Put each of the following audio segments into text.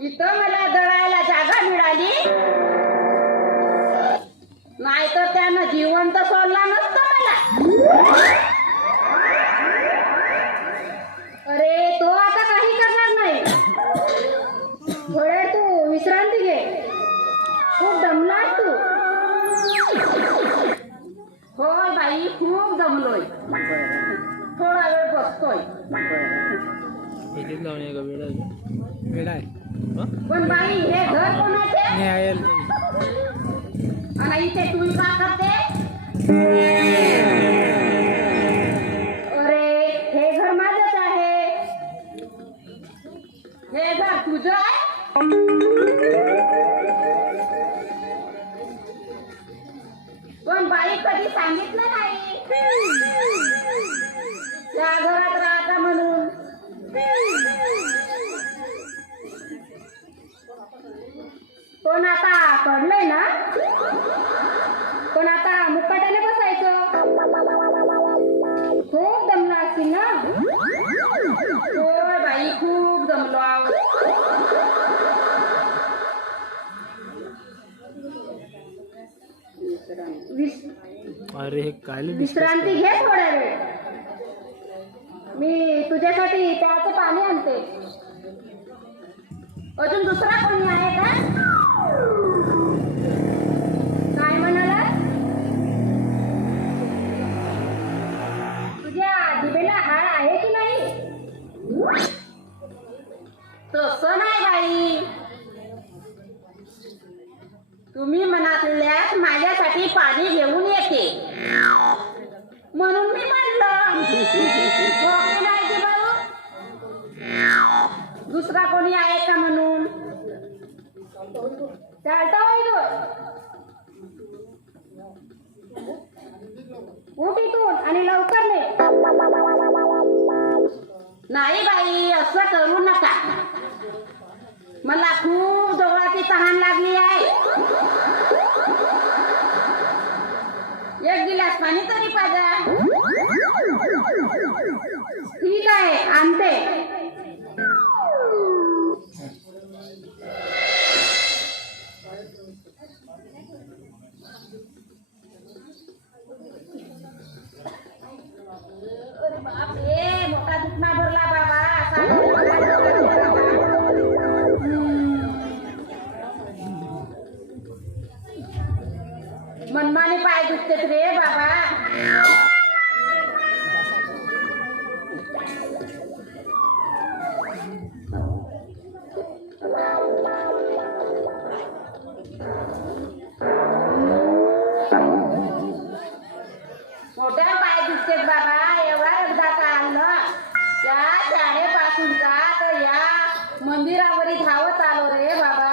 इथं मला दळायला जागा मिळाली. नाहीतर त्यानं जिवंत सोडला नसत मला. अरे तो आता काही करणार नाही. थोडे तू विश्रांती घे. खूप दमलाय तू. हो बाई खूप दमलोय. थोडा बसतोय इथेच आहे का आहे पण बाई हे घर कोणाचे? आणि इथे का करते? अरे हे घर माझंच आहे. हे घर तुझं आहे? पण बाई कधी सांगितलं नाही. त्या घरात राहता म्हणून. पण आता पडलंय ना? पण आता मुक्काट्याने बसायचं. खूप दमला असतील ना? होय बाई खूप दमलो अरे हे काय विश्रांती घे थोड्या वेळ. मी तुझ्यासाठी प्याचं पाणी आणते. अजून दुसरा कोणी आहे का? काय म्हणाला? तुझ्या दिबेला हार आहे की नाही? तसं नाही बाई. तुम्ही मनातल्यात माझ्यासाठी पाणी घेऊन येते. म्हणून मी म्हणलं. दुसरा कोणी आहे का म्हणून? चालता होय आणि लवकर ने नाही बाई असं करू नका. मला खूप डोळ्याची तहान लागली आहे. एक गिलास पाणी तरी पाजा. ठीक आहे आणते. दुखतेत रे बाबा. मोठ्या पाय बाबा. एवढा एकदा का आणलं त्या शाळेपासूनचा तर या मंदिरावरी धावत आलो रे बाबा.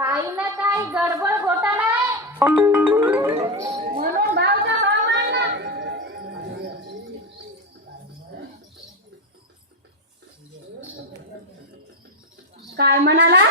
काही ना काही गडबड घोटाळा आहे म्हणून भावचा भाव मानला काय म्हणाला?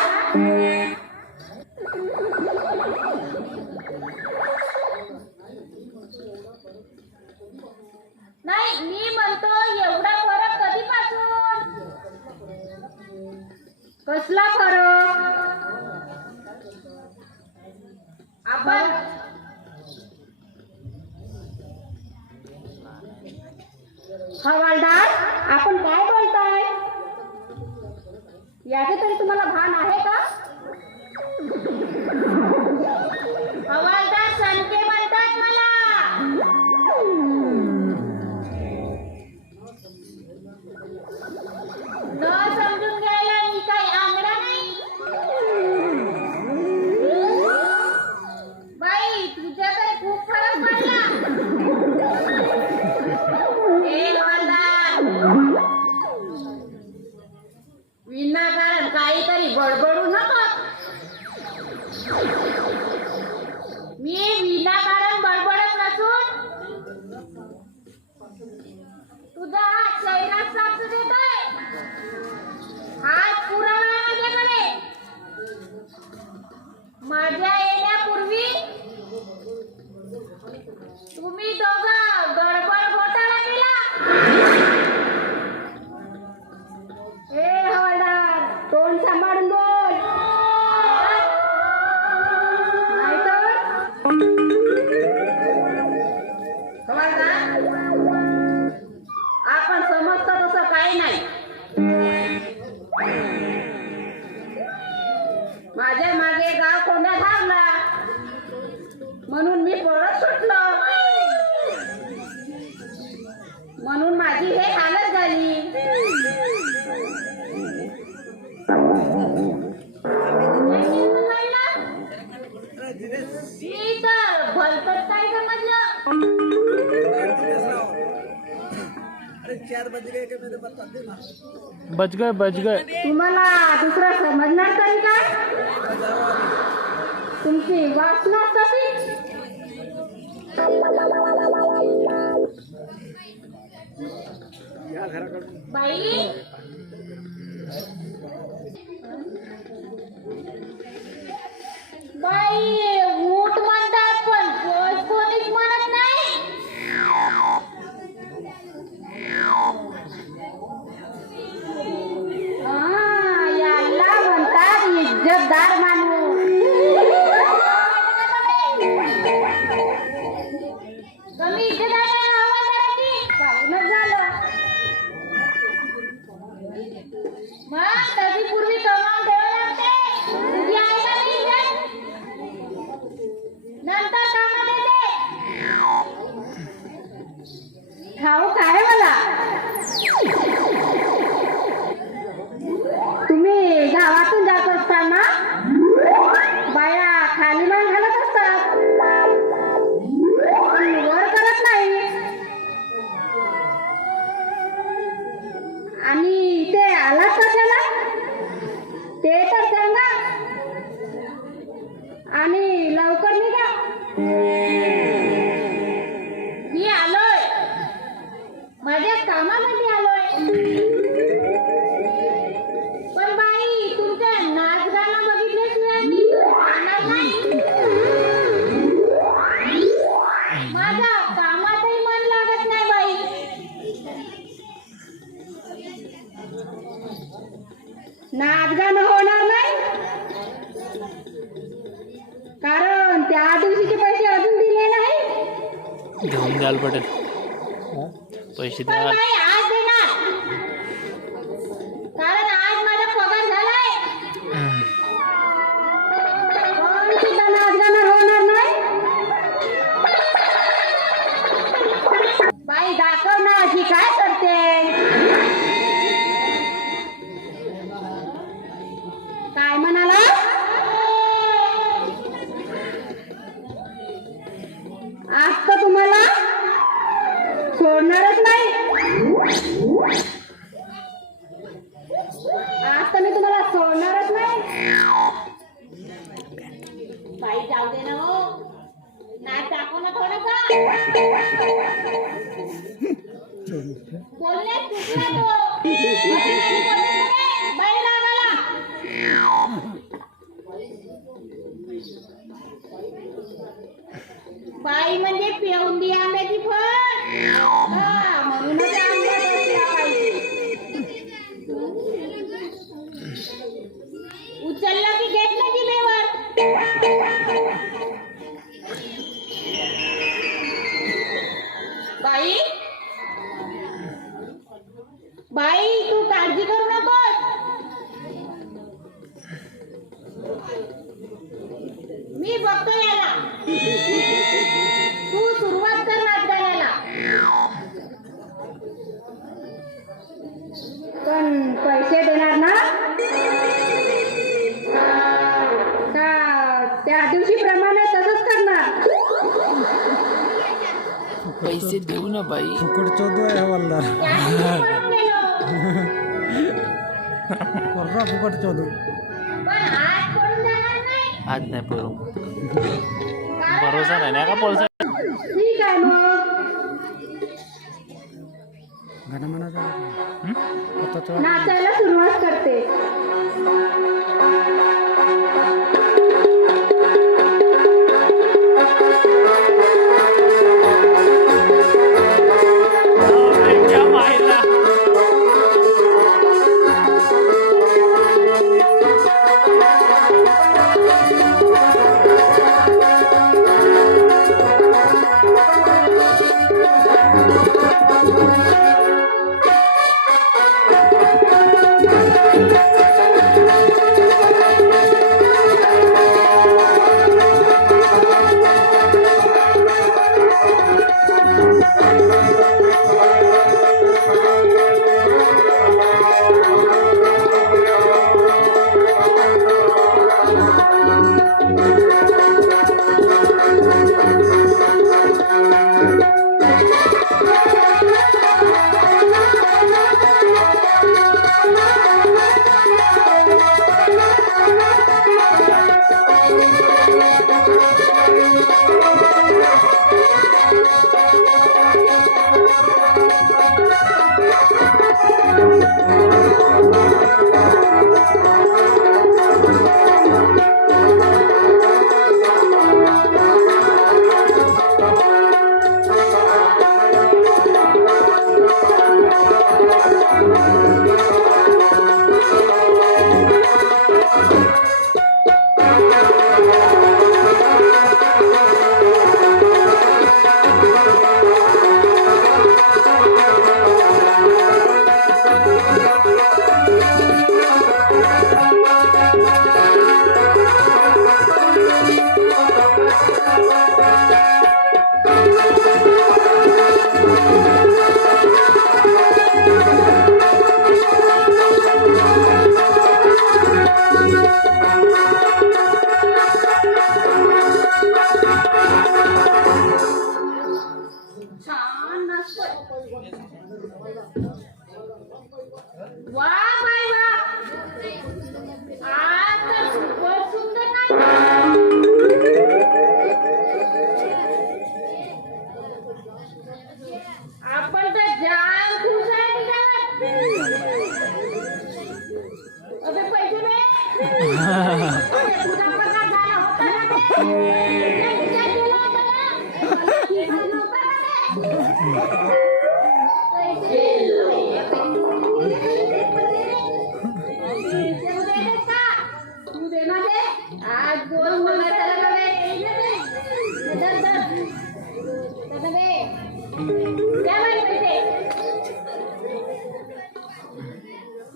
तुझा साथ माझ्या येण्यापूर्वी तुम्ही दोघं कलकत्ता बच गए बच गए तुम्हारा दुसरा समझना तरीका काय वाचना कभी बाई? बाई! नाच होणार नाही. कारण त्या दिवशीचे पैसे अजून दिले नाही. घेऊन द्याल पटेल. पैसे করলে টুকরা তো बाई तू काळजी करू नकोस. मी बघतो याला. तू सुरुवात कर नाचण्याला पण पैसे देणार ना? का त्या दिवशी प्रमाणे तसंच करणार. पैसे देऊ ना बाई. फुकट चौदो आहे हवालदार. कोर्रा फुकट चोदू. आज नाही पळू भरोसा नाही ना का पोलसा घनमना नाचायला सुरुवात करते.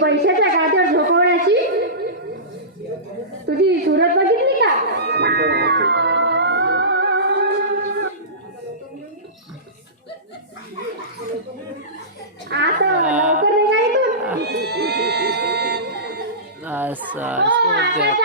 पैशाच्या गादीवर झोपवण्याची? तुझी सुरत बघितली का? आता लवकर निघा हो, लागेल.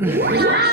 Yeah.